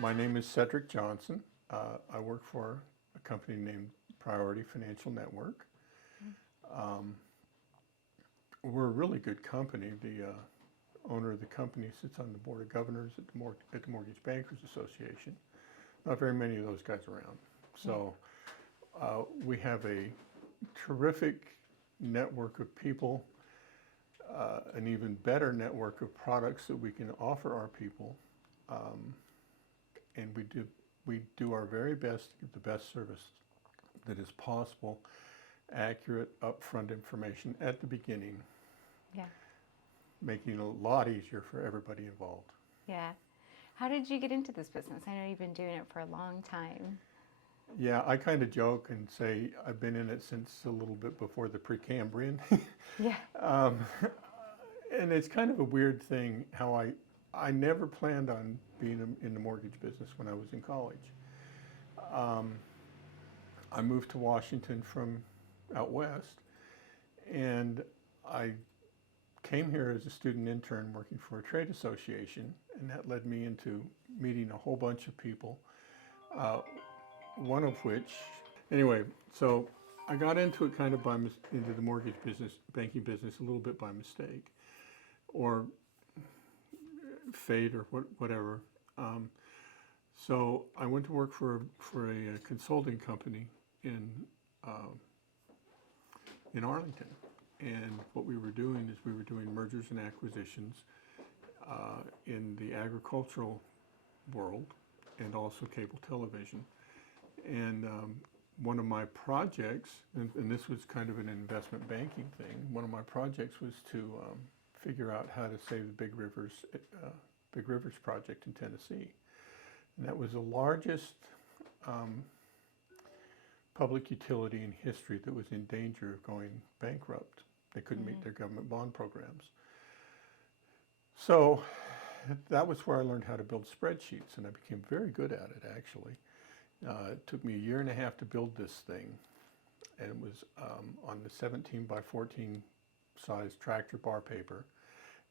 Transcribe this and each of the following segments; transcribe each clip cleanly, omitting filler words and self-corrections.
My name is Cedric Johnson. I work for a company named Priority Financial Network. We're a really good company. The owner of the company sits on the board of governors at the Mortgage Bankers Association. Not very many of those guys around. So we have a terrific network of people, an even better network of products that we can offer our people. And we do our very best to give the best service that is possible, accurate, upfront information at the beginning. Yeah. Making it a lot easier for everybody involved. Yeah. How did you get into this business? I know you've been doing it for a long time. Yeah, I kind of joke and say I've been in it since a little bit before the Precambrian. Yeah. And it's kind of a weird thing how I never planned on being in the mortgage business when I was in college. I moved to Washington from out west, and I came here as a student intern working for a trade association, and that led me into meeting a whole bunch of people, one of which, anyway, so I got into it kind of into the mortgage business, banking business a little bit by mistake, or fate or whatever. So I went to work for a consulting company in Arlington, and what we were doing is we were doing mergers and acquisitions in the agricultural world and also cable television. And one of my projects, and this was kind of an investment banking thing, one of my projects was to figure out how to save the Big Rivers project in Tennessee. And that was the largest public utility in history that was in danger of going bankrupt. They couldn't meet their government bond programs. So that was where I learned how to build spreadsheets, and I became very good at it, actually. It took me a year and a half to build this thing, and it was on the 17 by 14 size tractor bar paper.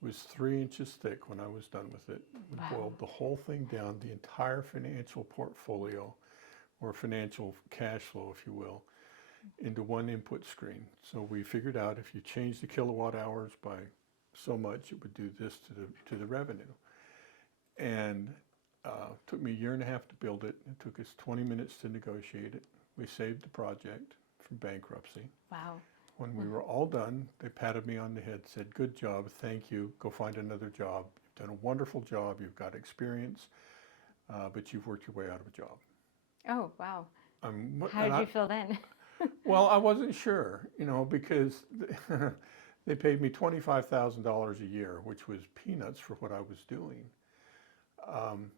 It was 3 inches thick when I was done with it. We boiled the whole thing down, the entire financial portfolio, or financial cash flow, if you will, into one input screen. So we figured out if you change the kilowatt hours by so much, it would do this to the revenue. And it took me a year and a half to build it. It took us 20 minutes to negotiate it. We saved the project from bankruptcy. Wow. When we were all done, they patted me on the head, said, "Good job, thank you, go find another job. You've done a wonderful job, you've got experience, but you've worked your way out of a job." Oh, wow. How did you feel then? Well, I wasn't sure, because they paid me $25,000 a year, which was peanuts for what I was doing,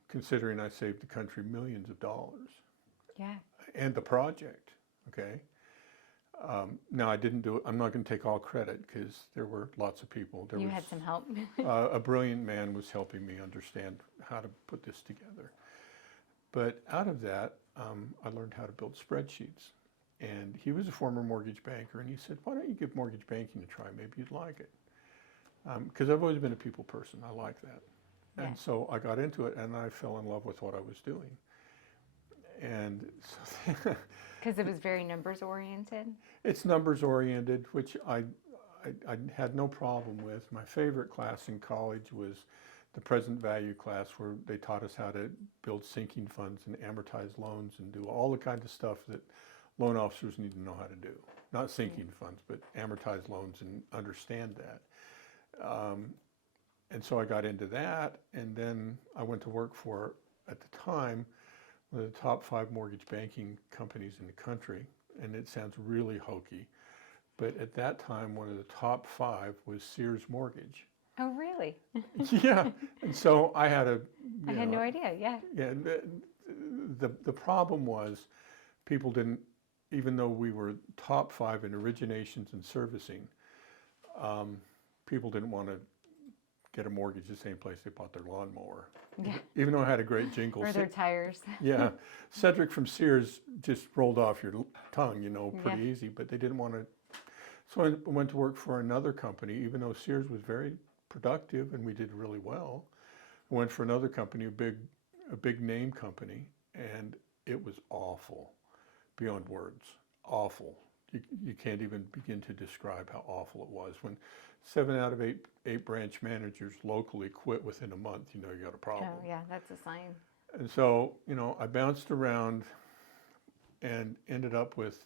considering I saved the country millions of dollars. Yeah. And the project, okay? Now, I didn't do it. I'm not going to take all credit because there were lots of people. You had some help. A brilliant man was helping me understand how to put this together. But out of that, I learned how to build spreadsheets. And he was a former mortgage banker, and he said, "Why don't you give mortgage banking a try? Maybe you'd like it." Because I've always been a people person. I like that. Yeah. And so I got into it, and I fell in love with what I was doing. And so Because it was very numbers oriented? It's numbers oriented, which I had no problem with. My favorite class in college was the present value class, where they taught us how to build sinking funds and amortize loans and do all the kinds of stuff that loan officers need to know how to do. Not sinking funds, but amortize loans and understand that. And so I got into that, and then I went to work for, at the time, one of the top 5 mortgage banking companies in the country. And it sounds really hokey, but at that time, one of the top 5 was Sears Mortgage. Oh, really? Yeah, and so I had I had no idea, yeah. Yeah, the problem was people didn't, even though we were top 5 in originations and servicing, people didn't want to get a mortgage the same place they bought their lawnmower. Yeah. Even though I had a great jingle. Or their tires. Yeah, Cedric from Sears just rolled off your tongue, pretty easy, but they didn't want to. So I went to work for another company, even though Sears was very productive and we did really well. I went for another company, a big a big name company, and it was awful, beyond words, awful. You can't even begin to describe how awful it was. When 7 out of 8 branch managers locally quit within a month, you know you got a problem. Oh, yeah, that's a sign. And so, you know, I bounced around and ended up with,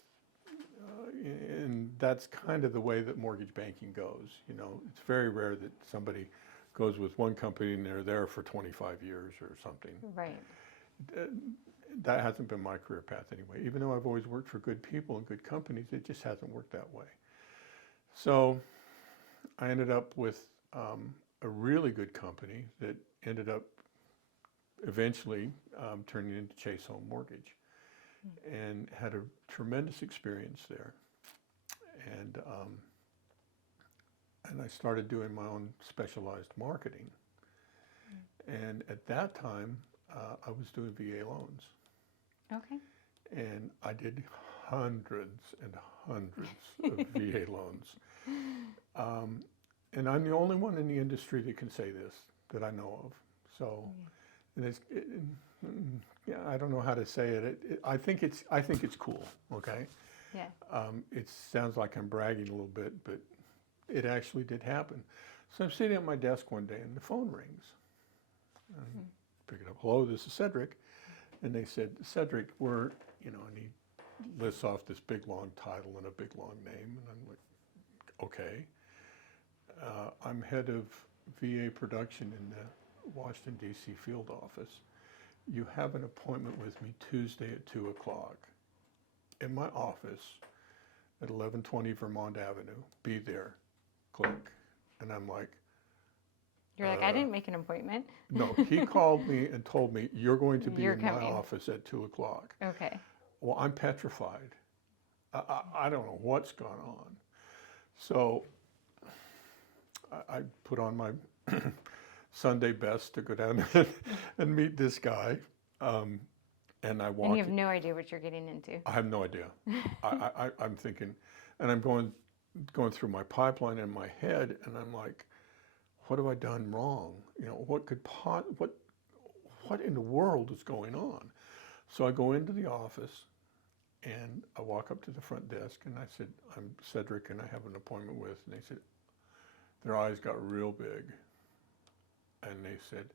and that's kind of the way that mortgage banking goes. You know, it's very rare that somebody goes with one company and they're there for 25 years or something. Right. That hasn't been my career path anyway. Even though I've always worked for good people and good companies, it just hasn't worked that way. So I ended up with a really good company that ended up eventually turning into Chase Home Mortgage, and had a tremendous experience there. And I started doing my own specialized marketing. And at that time, I was doing VA loans. Okay. And I did hundreds and hundreds of VA loans. And I'm the only one in the industry that can say this, that I know of. So, and yeah, I don't know how to say it. I think it's cool. Okay. Yeah. It sounds like I'm bragging a little bit, but it actually did happen. So I'm sitting at my desk one day, and the phone rings. Pick it up. Hello, this is Cedric. And they said, Cedric, we're, you know, and he lists off this big long title and a big long name. And I'm like, okay. I'm head of VA production in the Washington, D.C. field office. You have an appointment with me Tuesday at 2 o'clock in my office at 1120 Vermont Avenue. Be there. Click. And I'm like, You're like, I didn't make an appointment. No, he called me and told me, you're going to be You're in coming. my office at 2 o'clock. Okay. Well, I'm petrified. I don't know what's gone on. So I put on my Sunday best to go down and meet this guy. And I walk. And you have no idea what you're getting into. I have no idea. I'm thinking, and I'm going through my pipeline in my head, and I'm like, what have I done wrong? You know, what in the world is going on? So I go into the office, and I walk up to the front desk, and I said, I'm Cedric, and I have an appointment with, and they said, their eyes got real big, and they said,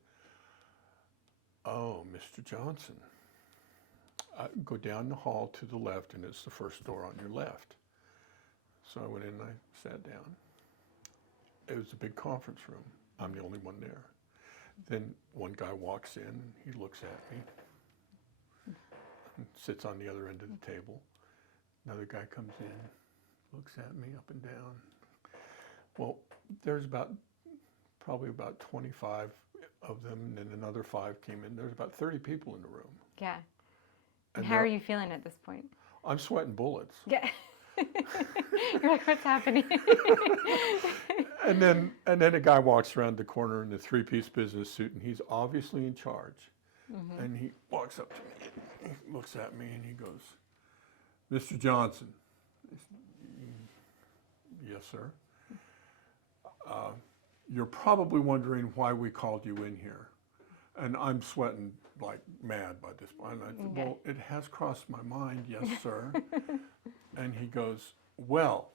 oh, Mr. Johnson, go down the hall to the left, and it's the first door on your left. So I went in and I sat down. It was a big conference room. I'm the only one there. Then one guy walks in, he looks at me, and sits on the other end of the table. Another guy comes in, looks at me up and down. Well, there's probably about 25 of them, and then another 5 came in. There's about 30 people in the room. Yeah. And how are you feeling at this point? I'm sweating bullets. Yeah. You're like, what's happening? And then a guy walks around the corner in the 3-piece business suit, and he's obviously in charge. Mm-hmm. And he walks up to me, he looks at me, and he goes, Mr. Johnson. Yes, sir. You're probably wondering why we called you in here. And I'm sweating like mad by this point. And I said, well, it has crossed my mind, yes, sir. And he goes, well,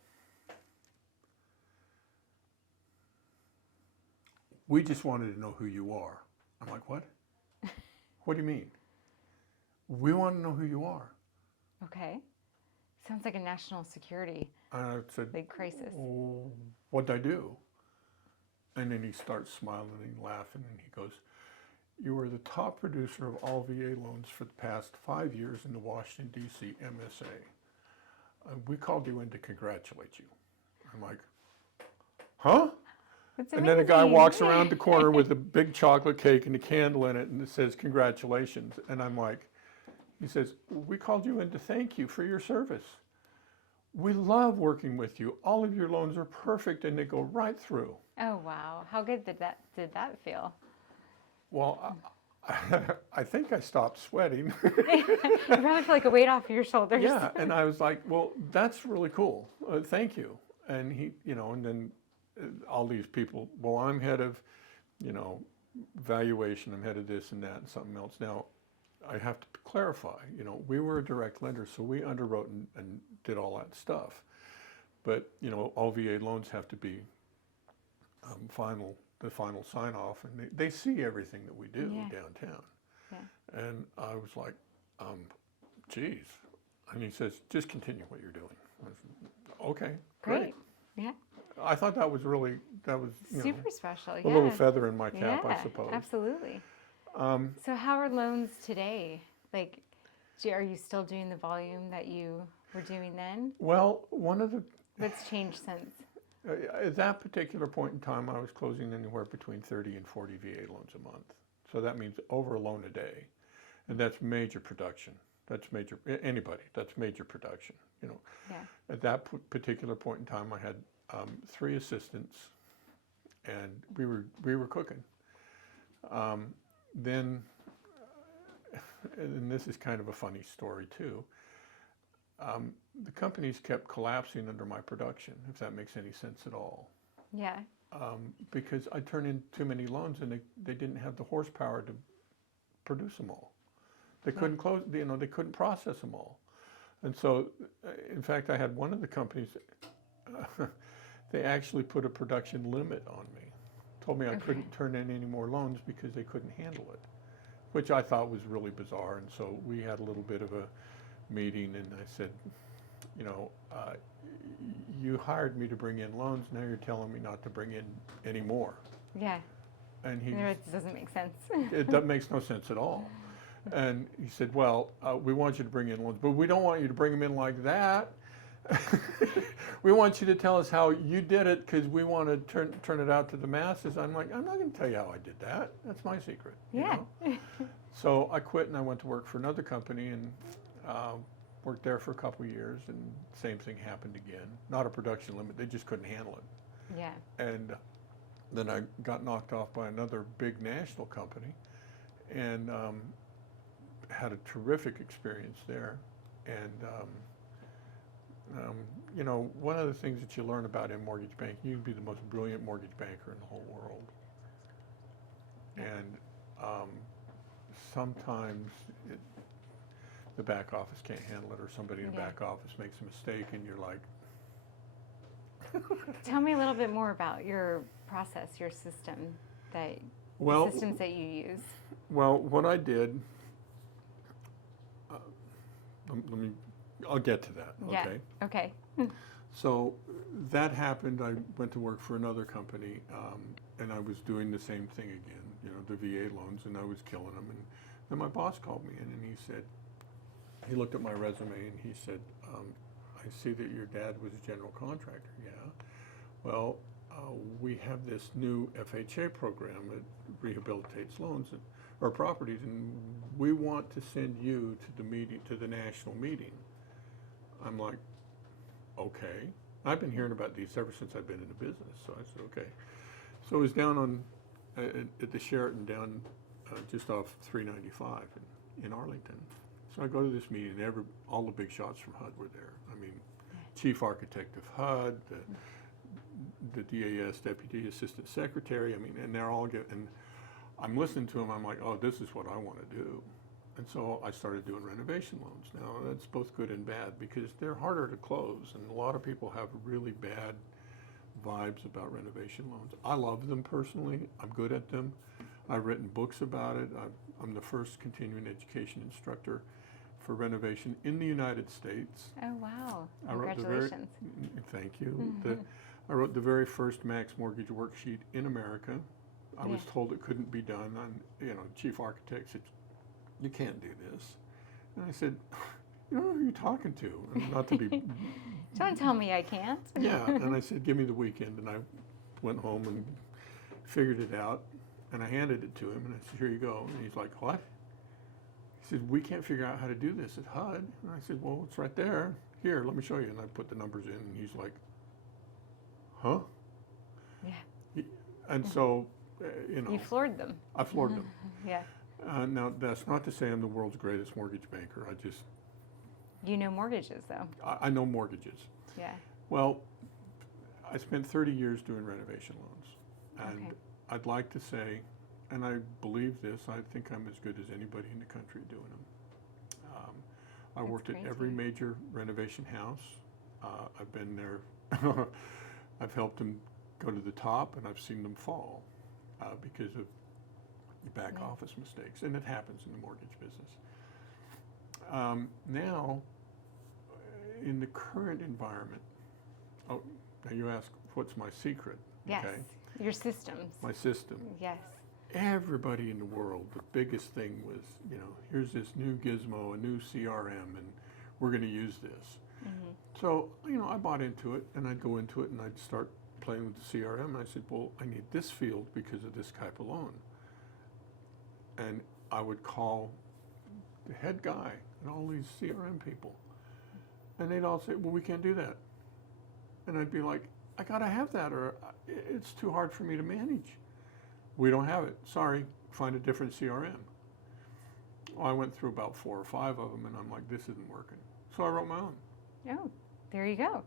we just wanted to know who you are. I'm like, what? What do you mean? We want to know who you are. Okay. Sounds like a national security I said, big crisis. Oh, what'd I do? And then he starts smiling and laughing, and he goes, you are the top producer of all VA loans for the past 5 years in the Washington, D.C. MSA. We called you in to congratulate you. I'm like, huh? And then a guy walks around the corner with a big chocolate cake and a candle in it, and it says, congratulations. And I'm like, he says, we called you in to thank you for your service. We love working with you. All of your loans are perfect, and they go right through. Oh, wow. How good did that feel? Well, I think I stopped sweating. You probably feel like a weight off your shoulders. Yeah, and I was like, well, that's really cool. Thank you. And he, you know, and then all these people, well, I'm head of, you know, valuation, I'm head of this and that and something else. Now, I have to clarify, we were a direct lender, so we underwrote and did all that stuff. But, all VA loans have to be the final sign off, and they see everything that we do downtown. Yeah. And I was like, geez. And he says, just continue what you're doing. I said, okay, great. Yeah. I thought that was super special. A little feather in my cap, I suppose. Absolutely. So how are loans today? Like, are you still doing the volume that you were doing then? Well, What's changed since? At that particular point in time, I was closing anywhere between 30 and 40 VA loans a month. So that means over a loan a day. And that's major production. That's major production, Yeah. At that particular point in time, I had 3 assistants, and we were cooking. Then, and this is kind of a funny story too, the companies kept collapsing under my production, if that makes any sense at all. Yeah. Because I turned in too many loans, and they didn't have the horsepower to produce them all. They couldn't they couldn't process them all. And so, in fact, I had one of the companies, they actually put a production limit on me. Told me I couldn't turn in any more loans because they couldn't handle it, which I thought was really bizarre. And so we had a little bit of a meeting, and I said, you hired me to bring in loans, now you're telling me not to bring in any more. Yeah. And it doesn't make sense. That makes no sense at all. And he said, well, we want you to bring in loans, but we don't want you to bring them in like that. We want you to tell us how you did it, because we want to turn it out to the masses. I'm like, I'm not going to tell you how I did that. That's my secret. Yeah. So I quit, and I went to work for another company, and worked there for a couple of years, and same thing happened again. Not a production limit. They just couldn't handle it. Yeah. And then I got knocked off by another big national company, and had a terrific experience there. And one of the things that you learn about in mortgage banking, you can be the most brilliant mortgage banker in the whole world. And sometimes the back office can't handle it, or somebody in the back office makes a mistake, and you're like... Tell me a little bit more about your process, your system, systems that you use. Well, what I did, I'll get to that, okay? Yeah, okay. So that happened. I went to work for another company, and I was doing the same thing again, the VA loans, and I was killing them. And then my boss called me in, and he looked at my resume, and he said, I see that your dad was a general contractor. Yeah. Well, we have this new FHA program that rehabilitates loans or properties, and we want to send you to the national meeting. I'm like, okay. I've been hearing about these ever since I've been in the business, so I said, okay. So it was down at the Sheraton down just off 395 in Arlington. So I go to this meeting, and all the big shots from HUD were there. I mean, chief architect of HUD, the DAS deputy assistant secretary. I mean, and they're all and I'm listening to them. I'm like, oh, this is what I want to do. And so I started doing renovation loans. Now that's both good and bad, because they're harder to close, and a lot of people have really bad vibes about renovation loans. I love them personally. I'm good at them. I've written books about it. I'm the first continuing education instructor for renovation in the United States. Oh, wow. Congratulations. Thank you. I wrote the very first Max Mortgage worksheet in America. I was told it couldn't be done. Chief architect said, you can't do this. And I said, you don't know who you're talking to. And not to be... Don't tell me I can't. Yeah, and I said, give me the weekend. And I went home and figured it out. And I handed it to him, and I said, here you go. And he's like, what? He said, we can't figure out how to do this at HUD. And I said, well, it's right there. Here, let me show you. And I put the numbers in, and he's like, huh? Yeah. And so, You floored them. I floored them. Yeah. Now, that's not to say I'm the world's greatest mortgage banker. You know mortgages, though. I know mortgages. Yeah. Well, I spent 30 years doing renovation loans. And I'd like to say, and I believe this, I think I'm as good as anybody in the country doing them. I That's worked at great, every yeah. major renovation house. I've been there. I've helped them go to the top, and I've seen them fall because of back Yeah. office mistakes, and it happens in the mortgage business. Now, in the current environment, oh, now you ask, what's my secret? Yes. Okay, Your systems. my system. Yes. Everybody in the world, the biggest thing was, here's this new gizmo, a new CRM, and we're going to use this. Mm-hmm. So, I bought into it, and I'd go into it, and I'd start playing with the CRM, and I said, well, I need this field because of this type of loan. And I would call the head guy and all these CRM people, and they'd all say, well, we can't do that. And I'd be like, I got to have that, or it's too hard for me to manage. We don't have it. Sorry, find a different CRM. Well, I went through about 4 or 5 of them, and I'm like, this isn't working. So I wrote my own. Oh, there you go.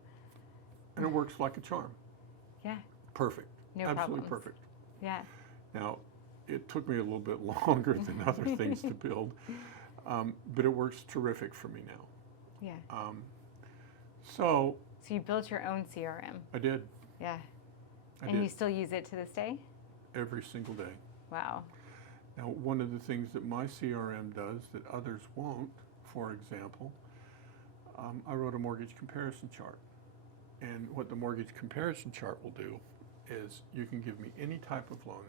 And it works like a charm. Yeah. Perfect. No Absolutely problems. perfect. Yeah. Now, it took me a little bit longer than other things to build, but it works terrific for me now. Yeah. So So you built your own CRM. I did. Yeah. I And did you still use it to this day? every single day. Wow. Now, one of the things that my CRM does that others won't, for example, I wrote a mortgage comparison chart. And what the mortgage comparison chart will do is you can give me any type of loan.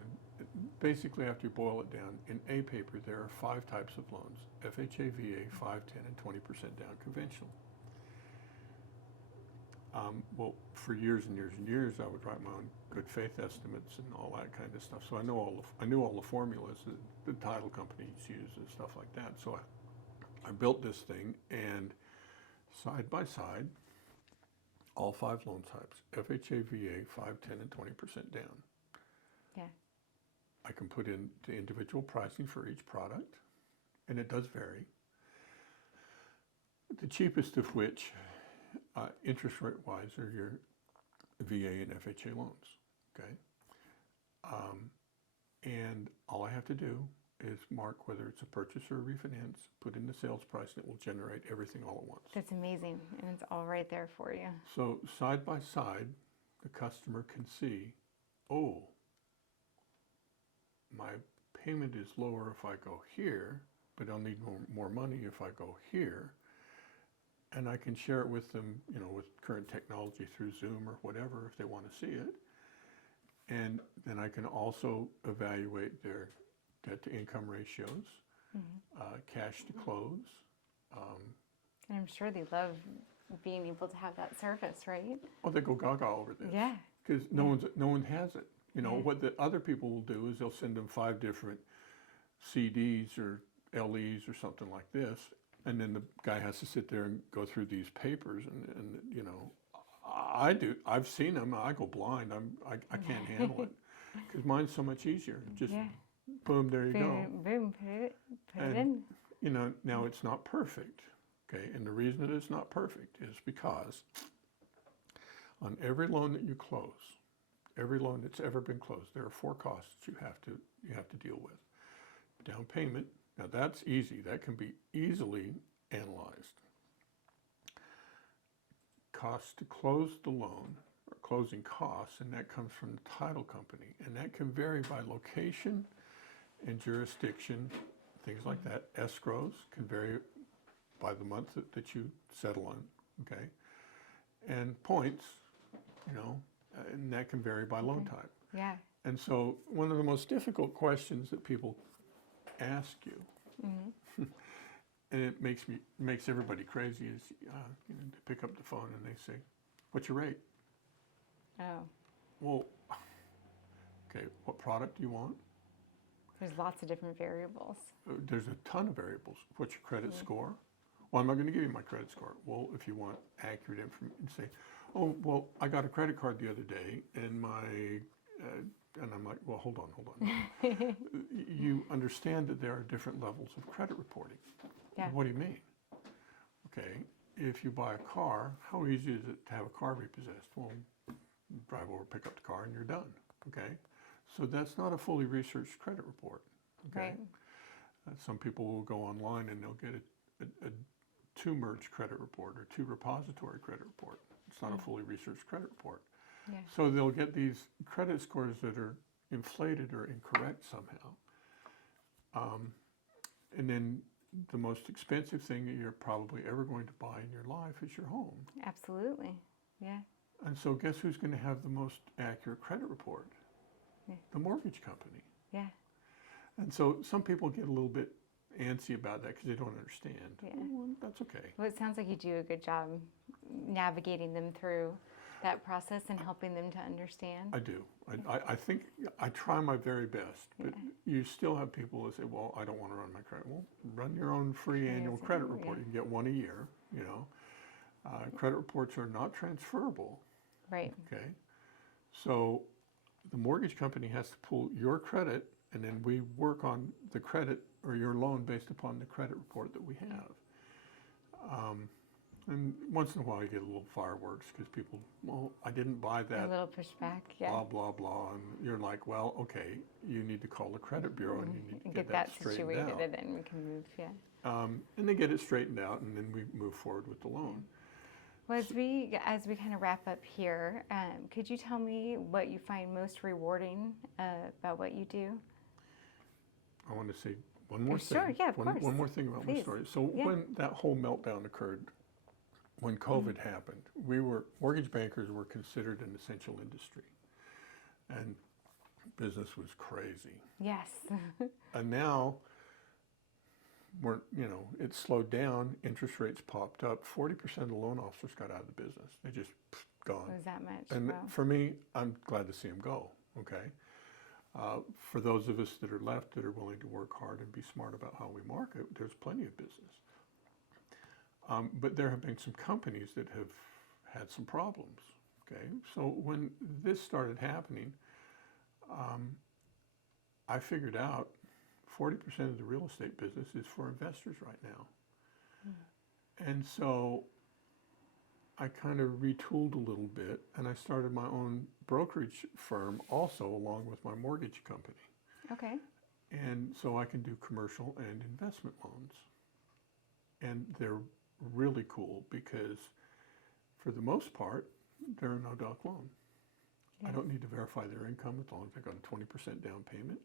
Basically, after you boil it down, in A paper, there are 5 types of loans: FHA, VA, 5, 10, and 20% down conventional. Well, for years and years and years, I would write my own good faith estimates and all that kind of stuff. So I knew all the formulas that the title companies use and stuff like that. So I built this thing, and side by side, all 5 loan types: FHA, VA, 5, 10, and 20% down. Yeah. I can put in the individual pricing for each product, and it does vary. The cheapest of which, interest rate wise, are your VA and FHA loans. Okay, and all I have to do is mark whether it's a purchase or a refinance, put in the sales price, and it will generate everything all at once. That's amazing. And it's all right there for you. So side by side, the customer can see, oh, my payment is lower if I go here, but I'll need more money if I go here. And I can share it with them, with current technology through Zoom or whatever if they want to see it. And then I can also evaluate their debt to income ratios, cash to close. And I'm sure they love being able to have that service, right? Oh, they go gaga over this. Yeah. Because no one has it. Yeah. What the other people will do is they'll send them 5 different CDs or LEs or something like this, and then the guy has to sit there and go through these papers, and I've seen them. I go blind. I can't handle it because mine's so much easier. Just boom, there you go. Boom, put it in. Now it's not perfect. Okay, and the reason that it's not perfect is because on every loan that you close, every loan that's ever been closed, there are 4 costs you have to deal with. Down payment. Now that's easy. That can be easily analyzed. Costs to close the loan, or closing costs, and that comes from the title company, and that can vary by location and jurisdiction, things like that. Escrows can vary by the month that you settle on, okay? And points, and that can vary by loan type. Yeah. And so one of the most difficult questions that people ask you, and it makes everybody crazy, is they pick up the phone and they say, "What's your rate?" Oh, Well, okay, what product do you want? there's lots of different variables. There's a ton of variables. What's your credit score? Well, I'm not going to give you my credit score. Well, if you want accurate information, say, "Oh, well, I got a credit card the other day, and and I'm like, well, hold on. You understand that there are different levels of credit reporting. Yeah. What do you mean? Okay, if you buy a car, how easy is it to have a car repossessed? Well, drive over, pick up the car, and you're done. Okay, So that's not a fully researched credit report. Okay. Right. Some people will go online and they'll get a two merge credit report or two repository credit report. It's not a fully researched credit report. Yeah. So they'll get these credit scores that are inflated or incorrect somehow. And then the most expensive thing that you're probably ever going to buy in your life is your home. Absolutely. Yeah. And so guess who's going to have the most accurate credit report? Yeah. The mortgage company. Yeah. And so some people get a little bit antsy about that because they don't understand. Yeah. Well, that's okay. Well, it sounds like you do a good job navigating them through that process and helping them to understand. I do. I think I try my very best, but you still have people that say, well, I don't want to run my credit. Well, run your own free annual credit report. You can get one a year, you know. Credit reports are not transferable. Right. Okay. So the mortgage company has to pull your credit, and then we work on the credit or your loan based upon the credit report that we have. And once in a while you get a little fireworks because people, well, I didn't buy that. A little pushback, yeah. Blah, blah, blah. And you're like, well, okay, you need to call the credit bureau and you need to get that straightened situated, out. and then we can move, yeah. And they get it straightened out, and then we move forward with the loan. Well, as we kind of wrap up here, could you tell me what you find most rewarding about what you do? I want to say one more thing. Sure, yeah, of course. One more thing about my Please. story. So when that whole meltdown occurred, when COVID happened, mortgage bankers were considered an essential industry, and business was crazy. Yes. And now, it slowed down. Interest rates popped up. 40% of the loan officers got out of the business. They just gone. Was that much? And Wow. for me, I'm glad to see them go. Okay. For those of us that are left that are willing to work hard and be smart about how we market, there's plenty of business. But there have been some companies that have had some problems. Okay. So when this started happening, I figured out 40% of the real estate business is for investors right now. And so I kind of retooled a little bit, and I started my own brokerage firm also along with my mortgage company. Okay. And so I can do commercial and investment loans. And they're really cool because for the most part, they're a no-doc loan. I don't need to verify their income as long as they got a 20% down payment.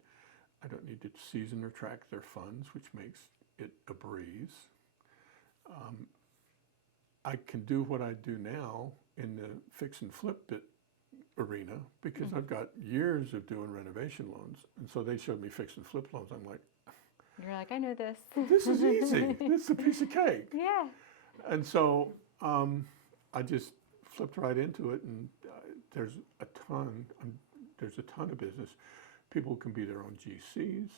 I don't need to season or track their funds, which makes it a breeze. I can do what I do now in the fix and flip arena because I've got years of doing renovation loans. And so they showed me fix and flip loans. I'm like, You're like, I know this. this is easy. This is a piece of cake. Yeah. And so I just flipped right into it, and there's a ton of business. People can be their own GCs.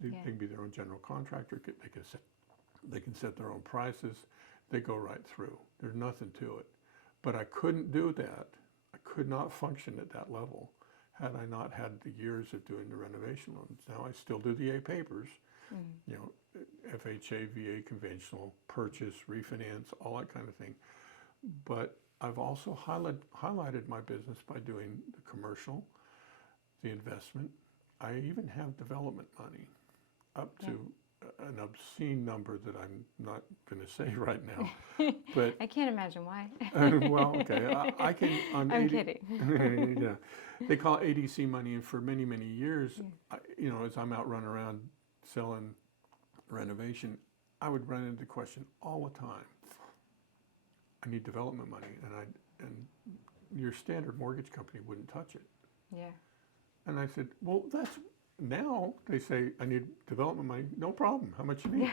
They can be their own general contractor. They can set their own prices. They go right through. There's nothing to it. But I couldn't do that. I could not function at that level had I not had the years of doing the renovation loans. Now I still do the A papers, FHA, VA, conventional, purchase, refinance, all that kind of thing. But I've also highlighted my business by doing the commercial, the investment. I even have development money up to an obscene number that I'm not going to say right now. But I can't imagine why. well, okay, I can. I'm kidding. Yeah, they call it ADC money, and for many, many years, as I'm out running around selling renovation, I would run into the question all the time. I need development money, and your standard mortgage company wouldn't touch it. Yeah. And I said, well, now they say I need development money. No problem. How much you need?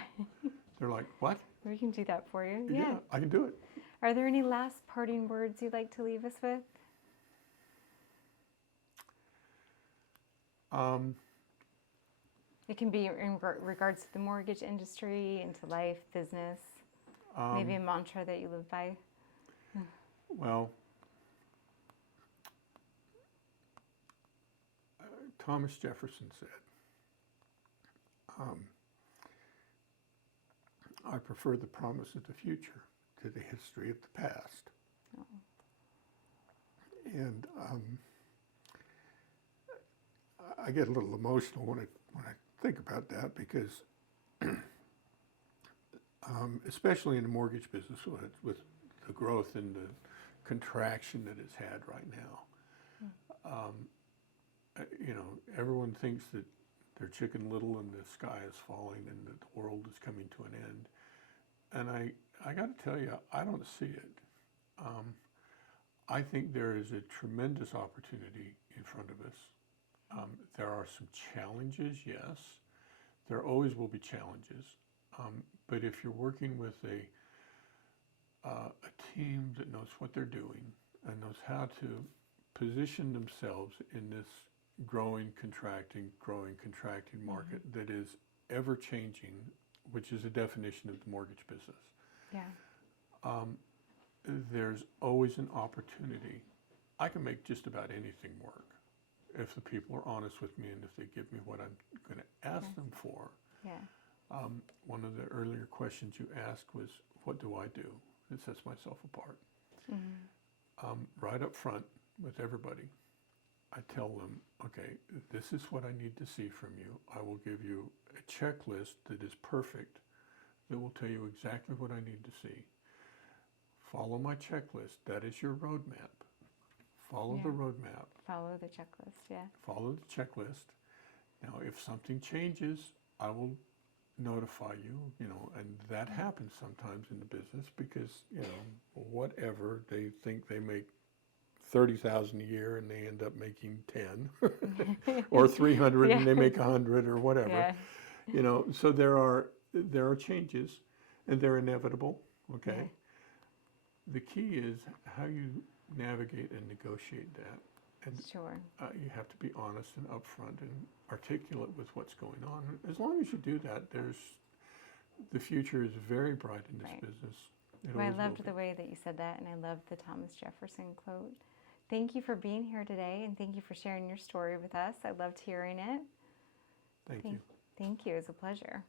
They're like, what? We can do that for you. Yeah, I can do it. Are there any last parting words you'd like to leave us with? It can be in regards to the mortgage industry, into life, business, maybe a mantra that you live by. Well, Thomas Jefferson said, I prefer the promise of the future to the history of the past. And I get a little emotional when I think about that because, especially in the mortgage business, with the growth and the contraction that it's had right now, you know, everyone thinks that they're Chicken Little and the sky is falling and that the world is coming to an end. And I got to tell you, I don't see it. I think there is a tremendous opportunity in front of us. There are some challenges, yes. There always will be challenges. But if you're working with a team that knows what they're doing and knows how to position themselves in this growing, contracting market that is ever changing, which is a definition of the mortgage business. Yeah. There's always an opportunity. I can make just about anything work if the people are honest with me and if they give me what I'm going to ask them for. Yeah. One of the earlier questions you asked was, what do I do that sets myself apart? Right up front with everybody, I tell them, okay, this is what I need to see from you. I will give you a checklist that is perfect, that will tell you exactly what I need to see. Follow my checklist. That is your roadmap. Follow the roadmap. Follow the checklist, yeah. Follow the checklist. Now, if something changes, I will notify you, you know, and that happens sometimes in the business because, you know, whatever, they think they make 30,000 a year and they end up making 10 or 300 and they make 100 or whatever. Yeah. You know, so there are changes and they're inevitable, okay? Yeah. The key is how you navigate and negotiate that. And Sure. you have to be honest and upfront and articulate with what's going on. As long as you do that, the future is very bright in this business. Well, I loved the way that you said that, and I loved the Thomas Jefferson quote. Thank you for being here today, and thank you for sharing your story with us. I loved hearing it. Thank you. Thank you. It was a pleasure.